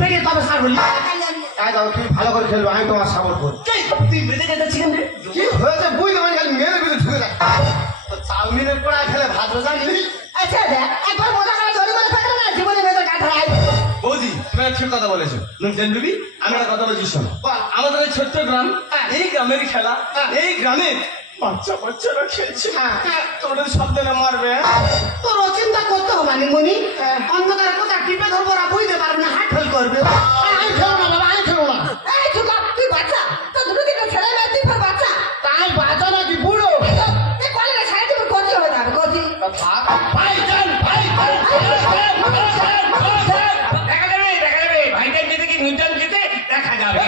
পেরে তবে সার বলি তুই ভালো করে খেলবো আমি তোমার সাপোর্ট করবো তুই বেঁধে গেছে চিকেন রে কি হয়েছে বুঝতে পারি খালি মেয়েদের ভিতরে ঢুকে দেখ চাউমিনের কড়াই খেলে ভাত জানি আচ্ছা দেখ একবার মজা করে ধরে মানে থাকলে না জীবনে বেঁধে কাটা হয় বৌদি তুমি ঠিক কথা বলেছো নুনটেন বিবি আমি একটা কথা বলছি শোনো আমাদের এই ছোট্ট গ্রাম এই গ্রামের খেলা এই গ্রামে বাচ্চারা খেলছে তোদের সব দিনে মারবে তোর চিন্তা করতে হবে না মনি অন্ধকার কোথা টিপে ধরবো ওরা বুঝতে পারবে না হাট ফেল করবে আমি খেলো না বাবা আমি খেলো না এই চুকা তুই বাচ্চা তো দুটো দিকে ছেলে মেয়ে তুই ফের বাচ্চা তাই বাঁচা নাকি বুড়ো তুই কলেজে সাড়ে তুমি কচি হয়ে যাবে কচি ভাই চল দেখা যাবে ভাইটার জিতে কি নিউটন জিতে দেখা যাবে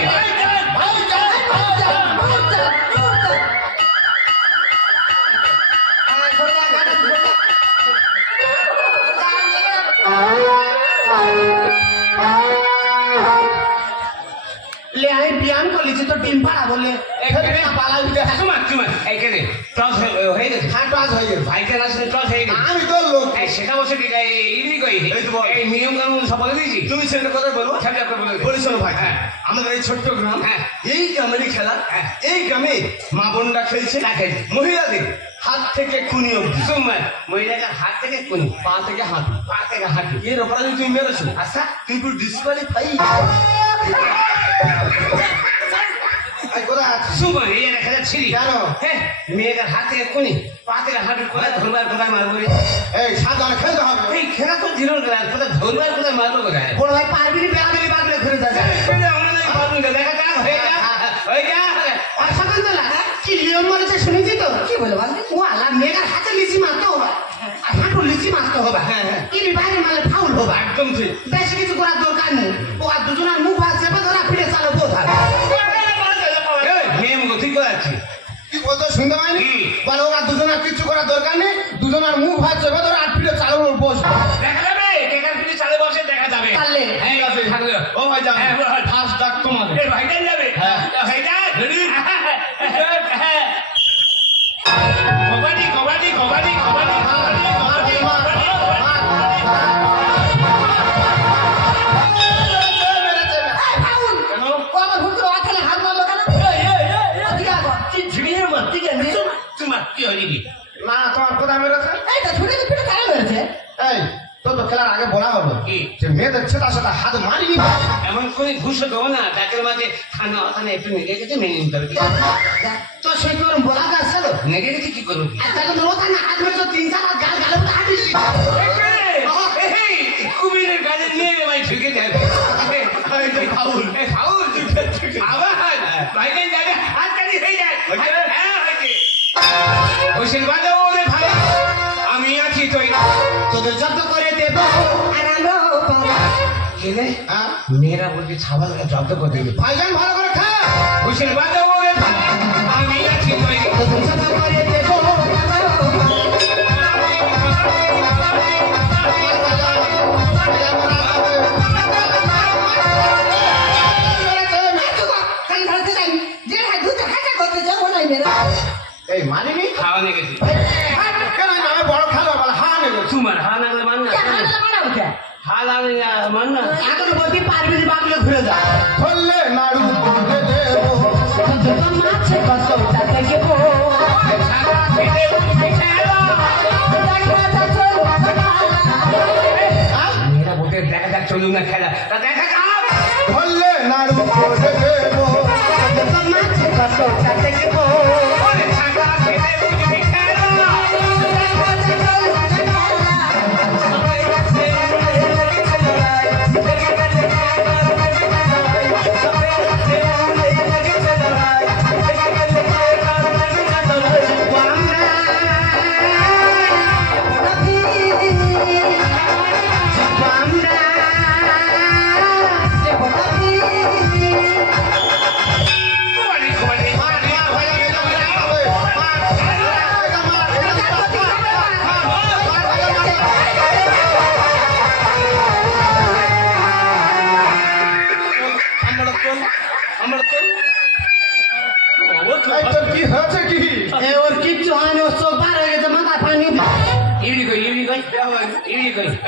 আমি বিয়ান করেছি তো ডিম পাড়া বলে এইখানে টস হয়ে গেছে হ্যাঁ টস হয়ে গেছে ভাইটার আসলে টস হয়ে গেছে আমি তোর লোক শেখা বসে এই নিয়ম কানুন সব বলে দিয়েছি তুমি সেটা কথা বলবো বলি শোনো ভাই হ্যাঁ। আমাদের এই ছোট্ট গ্রাম হ্যাঁ। এই গ্রামেরই খেলা হ্যাঁ। এই গ্রামে মা বোনরা খেলছে খেলছে। মহিলাদের হাত থেকে খুনি অব্দি সুমার মহিলাটার হাত থেকে কোন পা থেকে হাঁটু পা থেকে হাঁটু এর অপরাধে তুমি মেরেছো আচ্ছা কিন্তু ডিসকালিফাই কোথায় আছিস সুমার এই দেখা যাচ্ছিলি কেন? হ্যাঁ মেয়েটার হাত থেকে কোনি পা থেকে হাঁটু কোথায় ধরবার কোথায় মারবো রে? এই সাবধানে খেলতে হবে এই খেলা তো দিল কোথায় ধরবার কোথায় মারবো কোথায় বড় ভাই পারবি না বেড়াবেলি বাগলে ঘুরে যাচ্ছে দেখা যাক হয়ে যা অসাধারণ কি নিয়ম বলেছে শুনেছি তো কি বলে বল ও আল্লাহ মেয়ের হাতে লিচি মারতে হবে আর হাঁটু লিচি মারতে হবে ইনি বাইরে মারলে ফাউল হবে একদম ঠিক বেশি কিছু করার দরকার নেই ও আর দুজনের মুখ আছে ধরা ফিরে চালো বোধ হয় নিয়ম গতি করাচ্ছি কি বলতো শুনতে পাইনি কি? বলে ওরা দুজনের কিছু করার দরকার নেই দুজনের মুখ ভাত চেপে ধরে আট ফিরে চালুর বস দেখা যাবে টেকার পিঠে চালে বসে দেখা যাবে পারলে। হ্যাঁ আছে থাকলে ও ভাই যান হ্যাঁ, বল। ফার্স্ট ডাক তোমাদের এই ভাইটান যাবে হ্যাঁ। ভাইটান Ready? কবাডি কবাডি কবাডি কবাডি ফাউল কেন ও আমার হুজুর আখানে হাত মারলো কেন ঠিক আছে ঝিড়িয়ে মার ঠিক আছে তোমার কি হয়নি না তোমার কোথায় মেরেছে এই তো ছুটে ফিরে কারে মেরেছে এই তোর তো খেলার আগে বলা হলো কি? যে মেয়েদের ছেলের সাথে হাত মারিনি এমন করে ঘুষো দেবো না ডাকের মাঝে খানা ওখানে একটু নেগে গেছে মেনে নিতে হবে তো সেই তোর বলা যাচ্ছে তো নেগে গেছে কি করবো একটা তো ওখানে হাত মেরেছো 3-4 হাত গাল গালে হাত দিচ্ছি কুমিরের গালে নিয়ে ভাই ঢুকে যাবে ফাউল ফাউল আবার ভাইটান যাবে হাত কাটি হয়ে যায় হ্যাঁ হয়েছে হোসেন বাজাও ওদের ভালো আমি আছি তো তোদের যত করে দেব আর আলো পাবো কেনে হ্যাঁ মেয়েরা বলছে ছাবালকে জব্দ করে দেবে ভাইজান ভালো করে খা হোসেন বাজাও ওদের ভালো আমি আছি তো তোদের যত করে দেব এই মারিনি খাওয়া লেগেছে কেন আমি বড় খেলো বলে হা নেবে তোমার হা লাগলে মান না হা লাগলে মান না এখন বলতে পারবি না বাংলা ঘুরে যা ধরলে নাড়ু করে দেবো মাছে কত টাকা দেবো মেয়েরা বলতে দেখা যাক চলুন না খেলা তা দেখা যাক ধরলে নাড়ু করে দেবো মাছে কত টাকা দেবো ওরে ছাগা খেলে বুঝবি খেলা মার, মার, ভাইজান, ভাইজান, মার।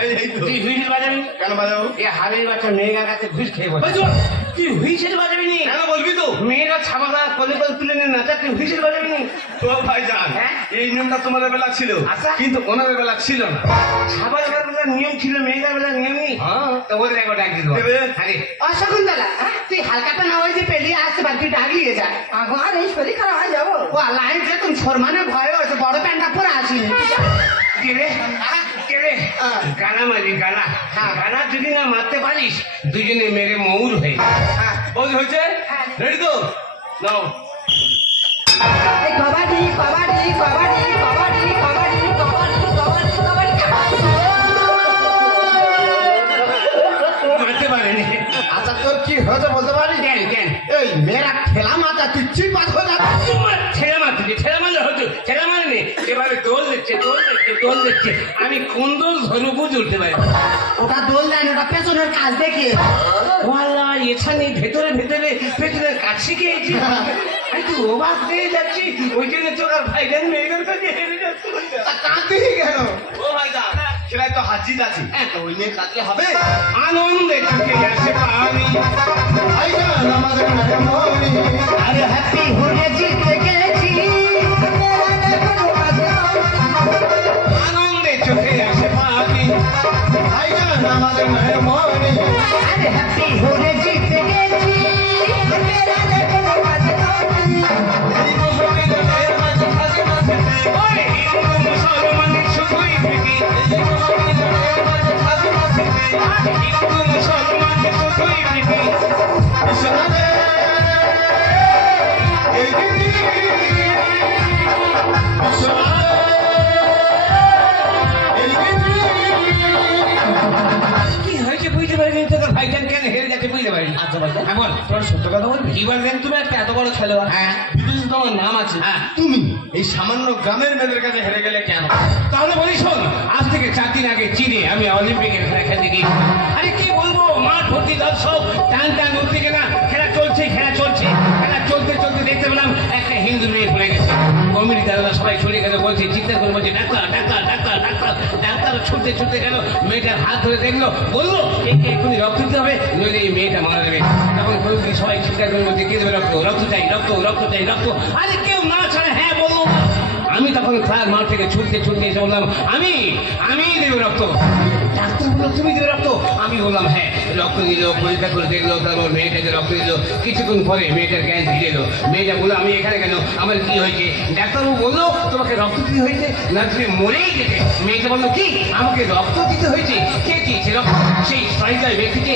এই তো। তুই হুইসেল বাজাবি না? কেন বাজাবো? এ হাড়ের বাচ্চা মেয়ের কাছে ঘুষ খেয়ে বসে। ওই চুপ। তুই হুইসেল বাজাবি নি? কেন বলবি তো? মেয়েরা ছামাদা কোলে কোলে তুলে নিয়ে নাচা, তুই হুইসেল বাজাবি নি? তো ভাইজান, হ্যাঁ? এই নিয়মটা তোমাদের বেলা ছিল, আচ্ছা। কিন্তু ওনাদের বেলা ছিল না। ছাবার বেলার নিয়ম ছিল, মেয়েদের বেলার নিয়ম নেই। হ্যাঁ। তো ওদের একবার ডাক দিতে দেবে? আরে অশকুন্তলা তুই হালকাটা না হয়েছে পেলি আসতে বাকি ডাক নিয়ে যায় আমার এই শরীর খারাপ হয়ে যাবো ও আল্লাহ যে তুমি শর্মানের ভয় হয়েছে বড় প্যান্টটা পরে আসিনি কে রে? কে রে? গানা মারি গানা। গানা যদি না মারতে পারিস দুজনে মেরে মৌর হয়ে হ্যাঁ বৌদি হয়েছে? রেডি তো? নাও। এই কবাডি কবাডি কবাডি কবাডি কবাডি কবাডি কবাডি কবাডি মারতে পারেনি। আচ্ছা তোর কি হয়েছে বলতে পারি? কেন কেন? এই মেয়েরা ঠেলা মাথা তুই চিপাত হয়ে যাচ্ছিস। তোমার ছেলে মারতে, ছেলে মারলে হতো, ছেলে মারেনি। এবারে দোল দিচ্ছে, দোল দিচ্ছে, দোল দিচ্ছে। আমি কোন দোল ধরবো বুঝে উঠতে পারি না। ওটা দোল দেয় না, ওটা পেছনের কাজ দেখে ওয়াল্লা এখানে ভেতরে ভেতরে ভেতরের কাছে গিয়েছি। আমি তো অবাক হয়ে যাচ্ছি, ওই জন্য তোর আর ভাইজান মেয়েদের কাছে হেরে যাচ্ছে। তা কাঁদবি কেন? ও ভাইজান, খেলায় তো হার জিত আছে, তো ওই নিয়ে কাটলে হবে? আনন্দে চোখে আসে পানি। ভাইজান আমাদের মেহমানি। আরে হ্যাপি হয়ে জিতে গেছি আনন্দে চোখে আসে পানি। ভাইজান আমাদের মেহমানি। আরে হ্যাপি হয়ে জিতে গেছি এই মহাবিদ্যালয়ের মাঝে থাকে না থাকে। ওই হিন্দু মুসলমানের শুধুই প্রীতি। এই মহাবিদ্যালয়ের মাঝে থাকে না থাকে। হিন্দু মুসলমানের শুধুই প্রীতি। শোনাবে এই দিদি। শোনাবে এই দিদি। কি হয়েছে বুঝতে পারিনি, তোর ভাইজান কেন হেরে যাচ্ছে বুঝতে পারিনি। আচ্ছা ভাইজান, এখন তোমার সত্য কথা বলবি? কি বলবেন? তুমি একটা এত বড় খেলোয়াড়, হ্যাঁ। বিদেশে তোমার নাম আছে, হ্যাঁ। তুমি এই সামান্য গ্রামের মেয়েদের কাছে হেরে গেলে কেন? তাহলে বলি শোন, আজ থেকে 4 দিন আগে চীনে আমি অলিম্পিকের খেলা খেলতে গিয়েছি। আরে কি বলবো, মাঠ ভর্তি দর্শক, টান টান উঠতে গেলাম, খেলা চলছে খেলা চলছে। খেলা চলতে চলতে দেখতে পেলাম একটা হিন্দু মেয়ে পড়ে গেছে। কমিটি দাদারা সবাই ছুটে গেল, বলছে চিৎকার করে বলছে doctor doctor doctor doctor. Doctor ছুটতে ছুটতে গেল, মেয়েটার হাত ধরে দেখলো, বললো একে এক্ষুনি রক্ত দিতে হবে, নইলে এই মেয়েটা মারা যাবে। তখন সবাই চিৎকার করে বলছে কে দেবে রক্ত? রক্ত চাই, রক্ত রক্ত চাই, রক্ত। আরে কেউ না ছাড়ে হ্যাঁ বললো। আমি তখন খেলার মাঠ থেকে ছুটতে ছুটতে এসে বললাম আমি দেবো রক্ত। ডাক্তার বললো তুমি দেবে রক্ত? আমি বললাম হ্যাঁ। রক্ত দিল, পরীক্ষা করে দেখলো, তারপর মেয়েটাকে রক্ত দিল। কিছুক্ষণ পরে মেয়েটার জ্ঞান ফিরে এলো। মেয়েটা বললো আমি এখানে কেন, আমার কি হয়েছে? ডাক্তারবাবু বললো তোমাকে রক্ত দিতে হয়েছে, না তুমি মরেই যেতে। মেয়েটা বললো কি আমাকে রক্ত দিতে হয়েছে? কে দিয়েছে রক্ত? সেই স্ট্রাইকার ব্যক্তিকে